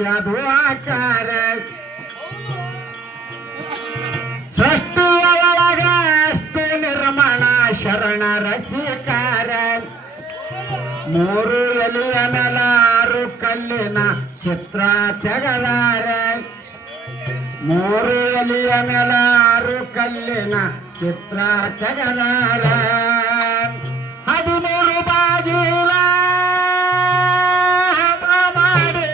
ಆಗ್ಯದು ಆಕಾರ ಸೃಷ್ಟಿಯ ಒಳಗ ಅಷ್ಟು ನಿರ್ಮಾಣ ಶರಣರ ಸ್ವೀಕಾರ ಮೂರು ಎಲೆಯ ಮೇಲ 6 ಕಲ್ಲಿನ ಚಿತ್ರ ತೆಗದಾರ ಮೂರು ಎಲೆಯ ಮೇಲ 6 ಕಲ್ಲಿನ ಚಿತ್ರ ತೆಗದಾರ 13 ಬಾಗಿಲ ಮಾಡಿ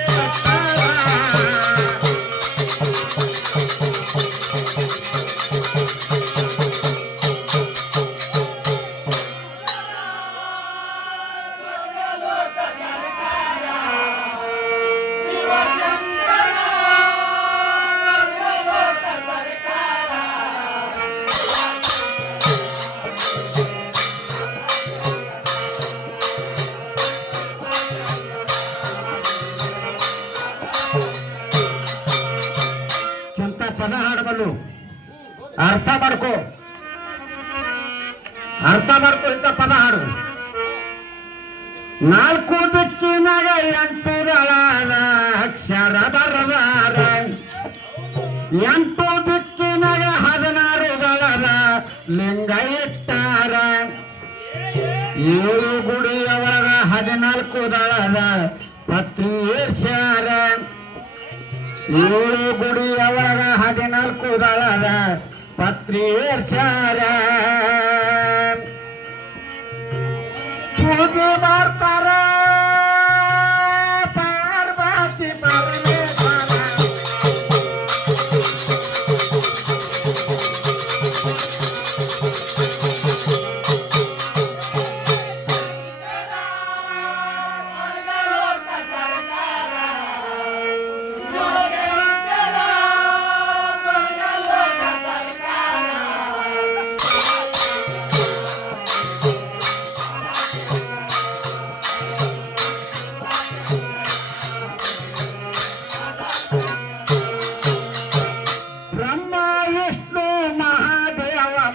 ಪದ ಹಾಡಬಲ್ಲು ಅರ್ಥ ಮಾಡ್ಕೋ ಇಂಥ ಪದ ಹಾಡು 4 ದಿಕ್ಕಿನಾಗ 8 ದಳದ ಅಕ್ಷರ ಬರದಾರ 8 ದಿಕ್ಕಿನಾಗ 16 ದಳದ ಲಿಂಗ ಇಟ್ಟಾರ 7 ಗುಡಿಯವರ 14 ದಳದ ಪತ್ರಿ ಏರ್ಸ್ಯಾರ 7 ಗುಡಿಯವರ 14 ದಳದ ಪತ್ರಿ ಏರ್ಸ್ಯಾರ ಪೂಜೆ ಮಾಡ್ತಾರ ಪಾರ್ವತಿ ಪರಮೇಶ್ವರ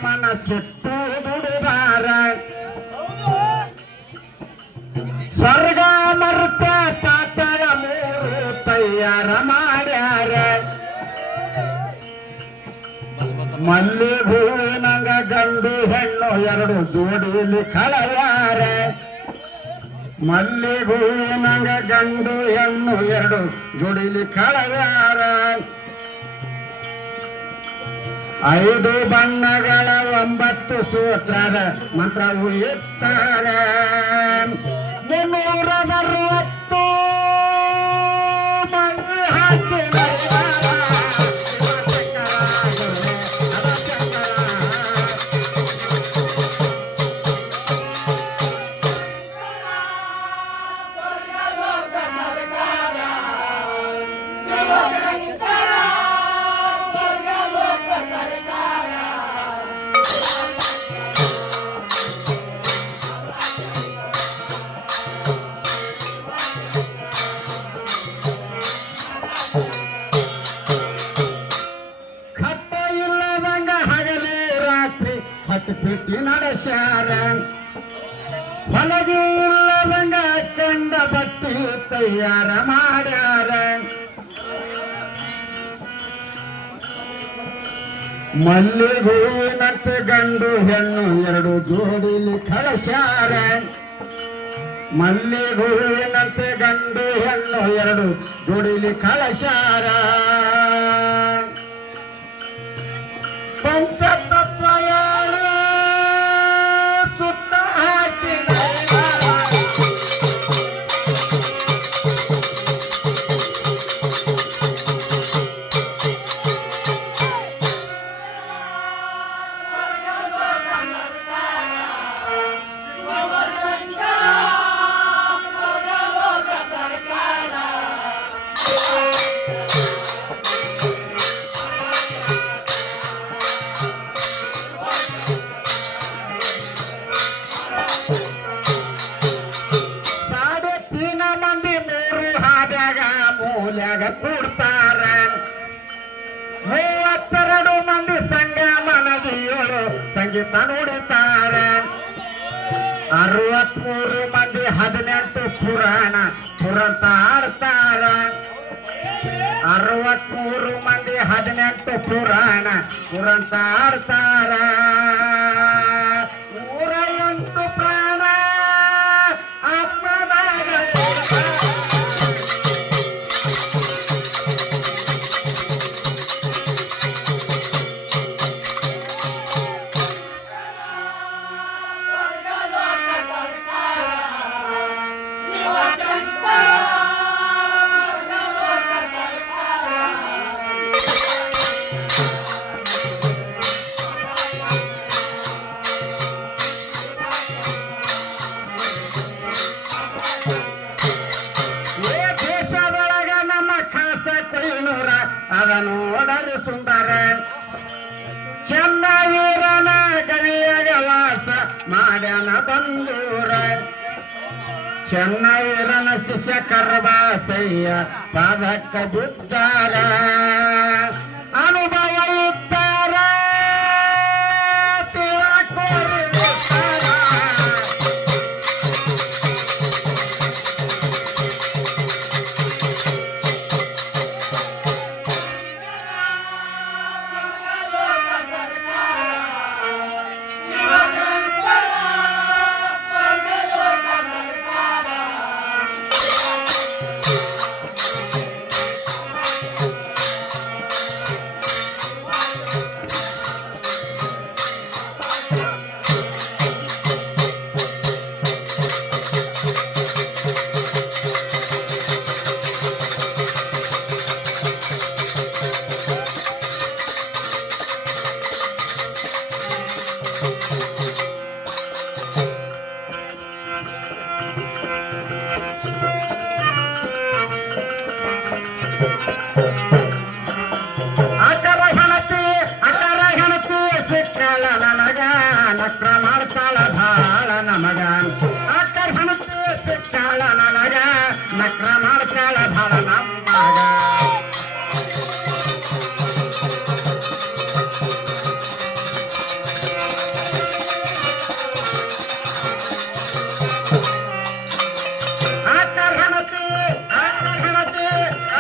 ಮನಸ್ಸಿಟ್ಟು ದುಡಿದಾರ ಸ್ವರ್ಗ ಮರ್ತ ಪಾತಾಳ 3 ತಯಾರ ಮಾಡ್ಯಾರ ಮಲ್ಲಿ ಹೂವಿನಂಗ ಗಂಡು ಹೆಣ್ಣು 2 ಜೋಡಿಲಿ ಕಳವಾರ ಮಲ್ಲಿ ಹೂವಿನಂಗ ಗಂಡು ಹೆಣ್ಣು 2 ಜೋಡಿಲಿ ಕಳವಾರ 5 ಬಣ್ಣಗಳ 9 ಸೂತ್ರದ ಮಂತ್ರವು ಇರ್ತಾರ 360 ಮಂದಿ ಹಾಕಿ ಪಟ್ಟಿ ನಡೆಸ್ಯಾರ ಹೊಲಗಿ ಇಲ್ಲದಂಗ ಕಂಡ ಬಟ್ಟಿ ತಯಾರ ಮಾಡ್ಯಾರ ಮಲ್ಲಿ ಹೂವಿನಂತೆ ಗಂಡು ಹೆಣ್ಣು 2 ಜೋಡಿಲಿ ಕಳಸ್ಯಾರ ಮಲ್ಲಿ ಹೂವಿನಂತೆ ಗಂಡು ಹೆಣ್ಣು 2 ಜೋಡಿಲಿ ಕಳಸ್ಯಾರ ಪಂಚತತ್ವ ಸುತ್ತ ಹಾಕಿ ಮೂಲ್ಯಾಗ ಕೂಡ್ತಾರ 32 ಮಂದಿ ಸಂಘ ಮನದಿಯೋಳು ಸಂಗೀತ ನುಡಿತಾರ 63 ಮಂದಿ 18 ಪುರಾಣ ಪುರಂತ ಆಡ್ತಾರ 63 ಮಂದಿ 18 ಪುರಾಣ ಪುರಂತ ಆಡ್ತಾರ 108 ಪ್ರಾಣ ಆತ್ಮದಾಗ ಅದ ನೋಡಲು ಸುಂದರ ಚೆನ್ನವೀರನ ಗವಿಯಾಗ ವಾಸ ಮಾಡ್ಯಾನ ಬಂದೂರ ಚೆನ್ನವೀರನ ಶಿಷ್ಯ ಕರ್ಬಾಸಯ್ಯ ಪಾದಕ್ಕ ಬಿದ್ದಾರ ಅನುಭವ ಇದ್ದಾರ ನಕ್ರ ಮಾಡ್ತಾಳ ಭಾಳ ನಮಗ ಅಕ್ಕರ ಹಣಕ್ಕೆ ಸಿಕ್ಕಾಳ ನನಗ ನಕ್ರ ಮಾಡ್ತಾಳ ಭಾಳ ನಮಗ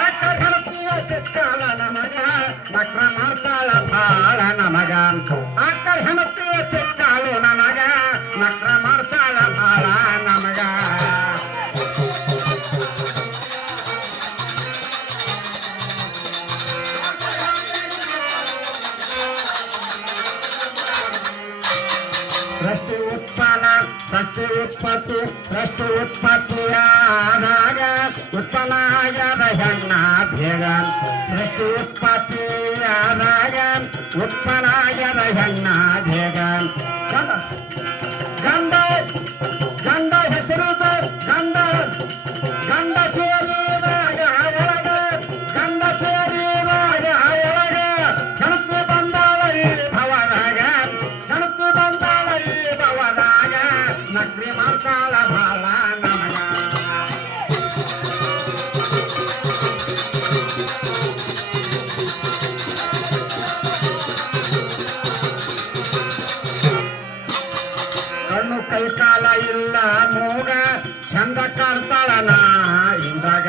ಅಕ್ಕರ ಹಣಕ್ಕೆ ಸಿಕ್ಕಾಳ ನಮಗ ನಕ್ರ ಮಾಡ್ತಾಳ ಭಾಳ ನಮಗ ಅಕ್ಕರ ಹಣಕ್ಕೆ ಸಿಕ್ಕಾಳು ನನಗ ನಕ್ರ ಮಾಡ್ತಾಳ ಭಾಳ ನಮಗ ರಸ್ತೆ ಉತ್ಪತ್ತಿಯಾದಾಗ ಉತ್ಪನ್ನ ಆಗ್ಯದ ಹೆಣ್ಣ ಬೇಗ ರಸ್ತೆ ಉತ್ಪತ್ತಿಯಾದಾಗ ಉತ್ಪನ್ನ ಆಗ್ಯದ ಹೆಣ್ಣ ಬೇಗ ಗಂಡ ಗಂಡ ಹೆಸರು ಗಂಡ ಸೇರಿದಾಗ ಒಳಗ ಗಂಡ ಸೇರಿದಾಗ ಒಳಗ ಗಣತಿ ಬಂದಾಳ ಈ ಭವದಾಗ ಗಣತಿ ಬಂದಾಳ ಈ ಭವದಾಗ ನಕ್ರಿ ಮಾಡ್ತಾಳ ಭಾಳ ನಮಗ ಕಣ್ಣು ಕೈ ಕಾಲ ಇಲ್ಲ ಮೂಗ ಚಂದ ಕಾಡ್ತಾಳ ನಾ ಇಂದಾಗ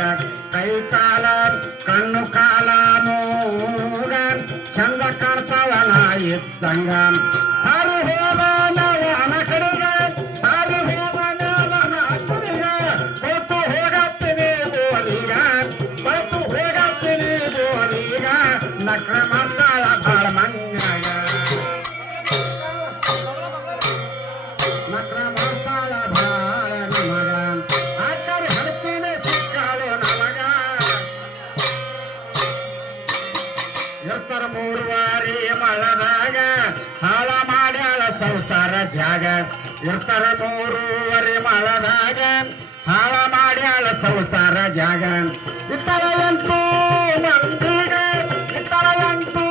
ಕೈ ಕಾಲ ಕಣ್ಣು ಕಾಲ ಮೂಗ ಚಂದ ಕಾಡ್ತಾಳ ನಾ ಇದ್ದಂಗ ಹಾರು ಹೋದ ನವನ ಕಡೆಗೆ ಹಾರು ಹೋದ ನವನ ಕಡೆಗೆ ಕೊಟ್ಟು ಹೋಗತ್ತೀನಿ ಬೋಲಿಗ ಕೊಟ್ಟು ಹೋಗತ್ತೀನಿ ಬೋಲಿಗ ನಕ್ರ ಮಾಡ್ತಾಳ ಭಾಳ ಮಂಗಾಗ ನಕ್ರ ಮಾಡ್ತಾಳ ಭಾಳ ನಮಗ ಅಕ್ಕರ ಹಣಕಿನ ಸಿಕ್ಕಾಳು ನಮಗ ಇರ್ತಾರ 3 ವಾರಿ ಮಳದಾಗ ಹಾಳ ಮಾಡ್ಯಾಳ ಸಂಸಾರ ಜಾಗ ಇರ್ತಾರ 3 ವಾರಿ ಮಳದಾಗ ಹಾಳ ಮಾಡ್ಯಾಳ ಸಂಸಾರ ಜಾಗ ಇತರ 8 ಮಂದಿಗ ಇತರ 8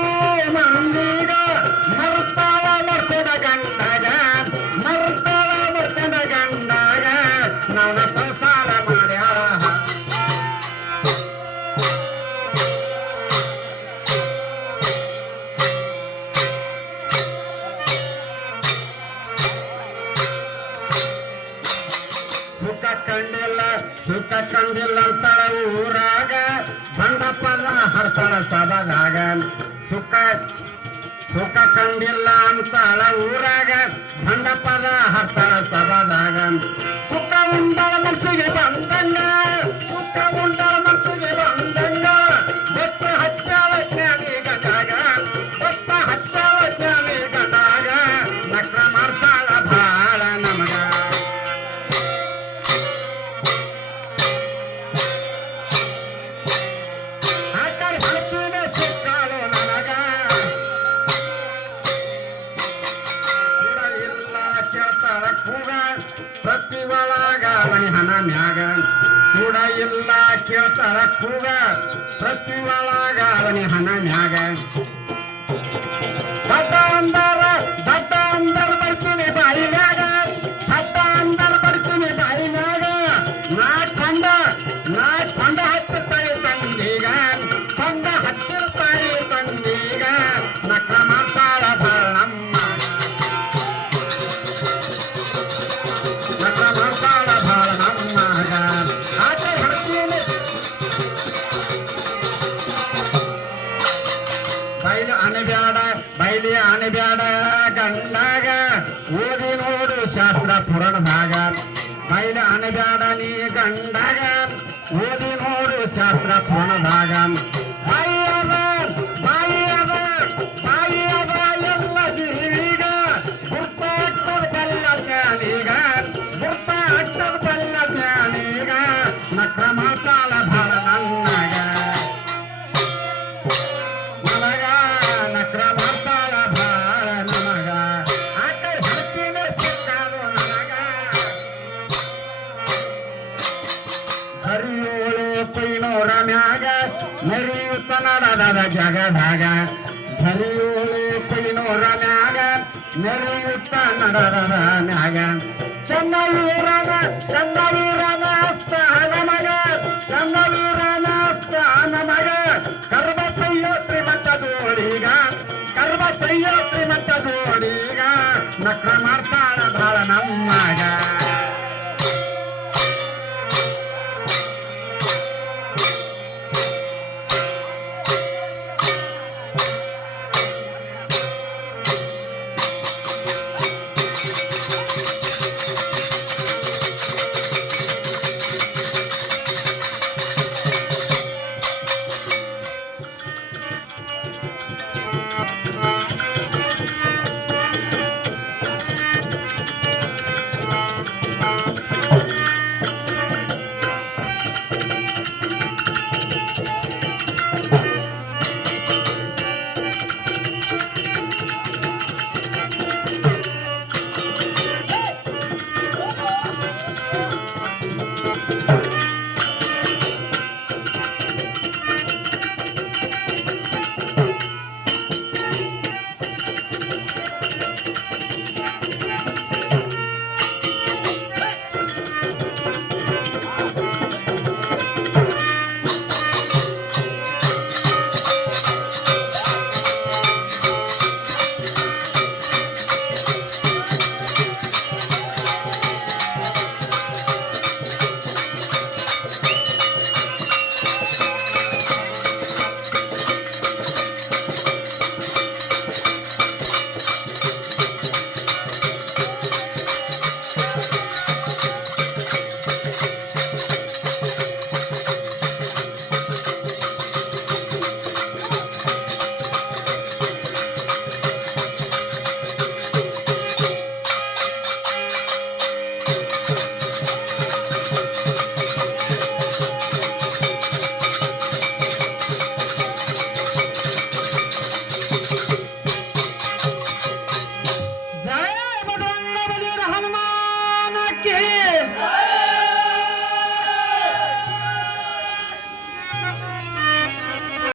ಮಂದಿಗ ಮರ್ತಾಳ ಮರ್ತದ ಗಂಡಗ ಮರ್ತಾಳ ಮರ್ತದ ಗಂಡಗ ನನ್ನ ಸಂಸಾರ ಮಾಡ್ಯಾಳ ಸುಖ ಕಂಡಿಲ್ಲ ಅಂತಳ ಊರಾಗ ಬಂಡಪ್ಪನ ಹರ್ತಾಳ ಸಭಾದಾಗ ಸುಖ ಕಂಡಿಲ್ಲ ಅಂತಳ ಊರಾಗ ಬಂಡಪ್ಪನ ಹರ್ತಾಳ ಸಭಾದಾಗ ಸುಖ ಉಂಡಳ ಮನಸ್ಸಿಗೆ ಬಂದಂಗ ಸುಖ ಉಂಡಳ ಮನಸ್ಸಿಗೆ ಬಂದಂಗ ಬೆತ್ತ ಹಚ್ಚಾಳ ಜ್ಞಾನಿ ಗಂಡಾಗ ಬೆತ್ತ ಹಚ್ಚಾಳ ಜ್ಞಾನಿ ಗಂಡಾಗ ನಕ್ರ ಮಾಡ್ತಾಳ ಭಾಳ ನಮಗ ಪ್ರತಿ ಒಳಗ ಅವನಿ ಹಣ ಮ್ಯಾಗ ಕೂಡ ಇಲ್ಲ ಕೇಳ್ತಾಳ ಕೂಗ ಪ್ರತಿ ಒಳಗ ಅವನಿ ಹಣ ಮ್ಯಾಗ ದಡ್ಡ ಅಂದರ ಬರ್ತೀನಿ ಬಾಯಿ ಮ್ಯಾಗ ದಡ್ಡ ಅಂದರ ಬರ್ತೀನಿ ಬಾಯಿ ಮ್ಯಾಗ ನಾ ಕೊಂಡ ಹತ್ತಿರ್ತಾಯಿ ತಂದೀಗ ಕೊಂಡ ಹತ್ತಿರ್ತಾಯಿ ತಂದೀಗ ನಕ್ರ ಮಾಡ್ತಾಳ ಬಾಳಮ್ಮ ಬೈಲಿ ಅಣಬ್ಯಾಡ ಗಂಡಾಗ ಓದಿ ನೋಡು ಶಾಸ್ತ್ರ ಪುರಾಣದಾಗ ಬೈಲಿ ಅಣಬ್ಯಾಡ ನೀ ಗಂಡಾಗ ಓದಿ ನೋಡು ಶಾಸ್ತ್ರ ಪುರಾಣದಾಗ ಬಾಯಿಯದ ಎಲ್ಲ ಜೀವಿಗ ಗುರ್ತ ಹಟ್ಟದ ಬಲ್ಲ ಜ್ಞಾನಿಗ ಗುರ್ತ ಹಟ್ಟದ ಬಲ್ಲ ಜ್ಞಾನಿಗ ನಕ್ರ ಮಾತಾಳ ಭಾಳ ನನ್ನಾಗ ನನಗ ನಕ್ರ ಮಾತಾಳ ಭಾಳ ನಮಗ ಆಕೈ ಹತ್ತಿನ ಸಿಕ್ಕಾಲು ನನಗ ಹರಿಯೋಳು ಕೊಯ್ನೋರ ಮ್ಯಾಗ ಮೆರಿಯುತ್ತ ನಡದ ಜಗದಾಗ ಹರಿಯೋಳು ಕೊಯ್ನೋರ ಮ್ಯಾಗ ಮೆರಿಯುತ್ತ ನಡದ ಮ್ಯಾಗ ಚನ್ನವೀರನ ಅಸ್ತ ನಮಗ ಚನ್ನವೀರನ ಅಸ್ತ ನಮಗ ಕರ್ಮ ಸಯ್ಯೋತ್ರಿ ಮಟ್ಟದೋಳೀಗ ಕರ್ಮ ಸಯ್ಯೋತ್ರಿ ಮಟ್ಟದೋಳೀಗ ನಕ್ರ ಮಾಡ್ತಾಳ ಭಾಳ ನಮ್ಮಗ ಹನುಮಾನಕ್ಕೆ